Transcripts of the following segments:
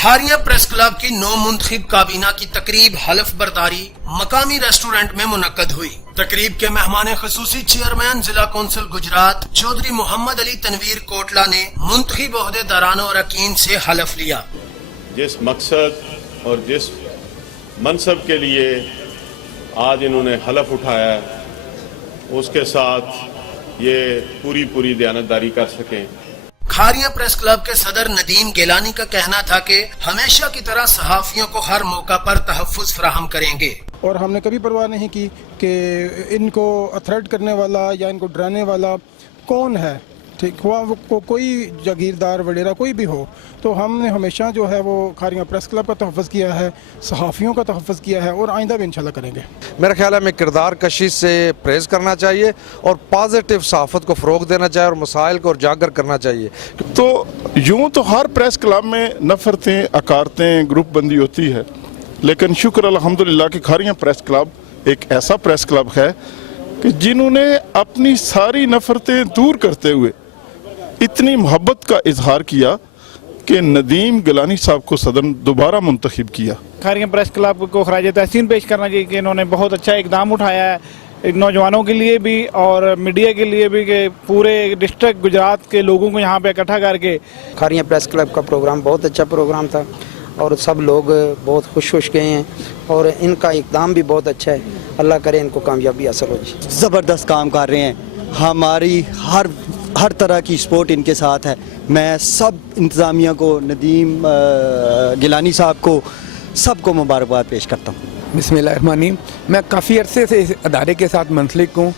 Kharian press club کی نو منتخب کابینہ کی تقریب حلف برداری مقامی ریسٹورنٹ میں منعقد ہوئی۔ تقریب کے مہمان خصوصی چیئرمین ضلع کونسل گجرات چودھری محمد علی تنویر کوٹلہ نے منتخب عہدے داران اور اراکین سے حلف لیا۔ جس مقصد اور جس منصب کے لیے آج انہوں نے حلف اٹھایا ہے اس کے ساتھ یہ پوری دیانتداری کر سکیں۔ کھاریاں پریس کلب کے صدر ندیم گیلانی کا کہنا تھا کہ ہمیشہ کی طرح صحافیوں کو ہر موقع پر تحفظ فراہم کریں گے، اور ہم نے کبھی پرواہ نہیں کی کہ ان کو تھریٹ کرنے والا یا ان کو ڈرانے والا کون ہے، ٹھیک ہوا وہ کوئی جاگیردار وغیرہ کوئی بھی ہو، تو ہم نے ہمیشہ جو ہے وہ کھاریاں پریس کلب کا تحفظ کیا ہے، صحافیوں کا تحفظ کیا ہے، اور آئندہ بھی انشاءاللہ کریں گے۔ میرا خیال ہے ہمیں کردار کشی سے پریز کرنا چاہیے اور پازیٹیو صحافت کو فروغ دینا چاہیے اور مسائل کو اجاگر کرنا چاہیے۔ تو یوں تو ہر پریس کلب میں نفرتیں، اکارتیں، گروپ بندی ہوتی ہے، لیکن شکر الحمدللہ کہ کھاریاں پریس کلب ایک ایسا پریس کلب ہے کہ جنہوں نے اپنی ساری نفرتیں دور کرتے ہوئے اتنی محبت کا اظہار کیا کہ ندیم گیلانی صاحب کو صدر دوبارہ منتخب کیا۔ کھاریاں پریس کلب کو خراج تحسین پیش کرنا چاہیے کہ انہوں نے بہت اچھا اقدام اٹھایا ہے، نوجوانوں کے لیے بھی اور میڈیا کے لیے بھی، کہ پورے ڈسٹرکٹ گجرات کے لوگوں کو یہاں پہ اکٹھا کر کے۔ کھاریاں پریس کلب کا پروگرام بہت اچھا پروگرام تھا اور سب لوگ بہت خوش گئے ہیں اور ان کا اقدام بھی بہت اچھا ہے، اللہ کرے ان کو کامیابی حاصل ہو جائے۔ زبردست کام کر رہے ہیں، ہماری ہر طرح کی سپورٹ ان کے ساتھ ہے۔ میں سب انتظامیہ کو، ندیم گیلانی صاحب کو، سب کو مبارکباد پیش کرتا ہوں۔ بسم اللہ الرحمن الرحیم۔ میں کافی عرصے سے اس ادارے کے ساتھ منسلک ہوں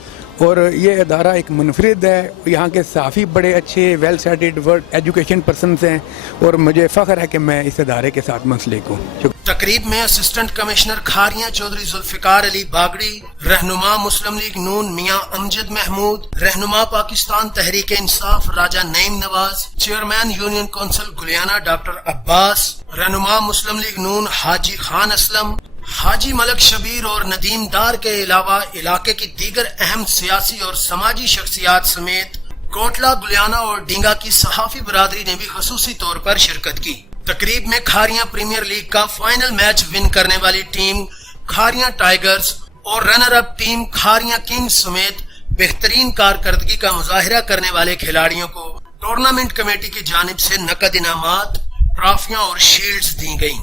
اور یہ ادارہ ایک منفرد ہے، یہاں کے صحافی بڑے اچھے well settled work education persons ہیں اور مجھے فخر ہے کہ میں اس ادارے کے ساتھ منسلک ہوں۔ تقریب میں اسسٹنٹ کمشنر کھاریاں چودھری ذوالفقار علی باگڑی، رہنما مسلم لیگ نون میاں امجد محمود، رہنما پاکستان تحریک انصاف راجہ نعیم نواز، چیئرمین یونین کونسل گلیانہ ڈاکٹر عباس، رہنما مسلم لیگ نون حاجی خان اسلم، حاجی ملک شبیر اور ندیم دار کے علاوہ علاقے کی دیگر اہم سیاسی اور سماجی شخصیات سمیت کوٹلہ، گلیانہ اور ڈینگا کی صحافی برادری نے بھی خصوصی طور پر شرکت کی۔ تقریب میں کھاریاں پریمیئر لیگ کا فائنل میچ ون کرنے والی ٹیم کھاریاں ٹائیگرز اور runner up team Kharian kings سمیت بہترین کارکردگی کا مظاہرہ کرنے والے کھلاڑیوں کو ٹورنامنٹ کمیٹی کی جانب سے نقد انعامات، ٹرافیاں اور شیلڈز دی گئیں۔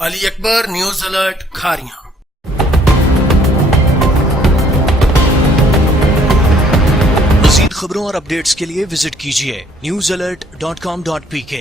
علی اکبر، نیوز الرٹ، کھاریاں۔ مزید خبروں اور اپڈیٹس کے لیے وزٹ کیجیے newsalert.com.pk۔